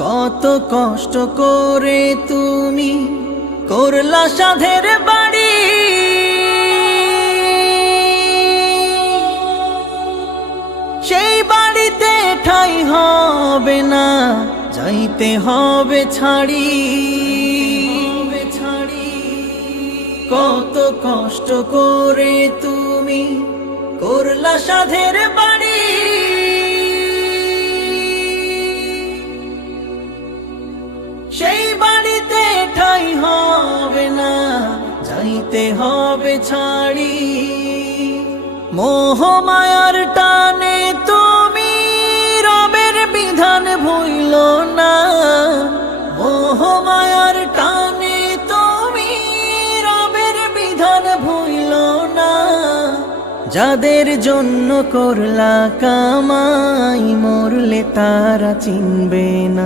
কত কষ্ট করে তুমি করলা সাধের বাড়ি, সেই বাড়িতে ঠাই হবে না, যাইতে হবে ছাড়ি। কত কষ্ট করে তুমি করলা সাধের বাড়ি, সেই বাড়িতে ঠাই হবে না, যাইতে হবে ছাড়ি। মোহ মায়ার টানে তুমি রবের বিধান ভুইল না, মোহ মায়ার টানে তুমি রবের বিধান ভুইল না। যাদের জন্য করলা কামাই, মরলে তারা চিনবে না।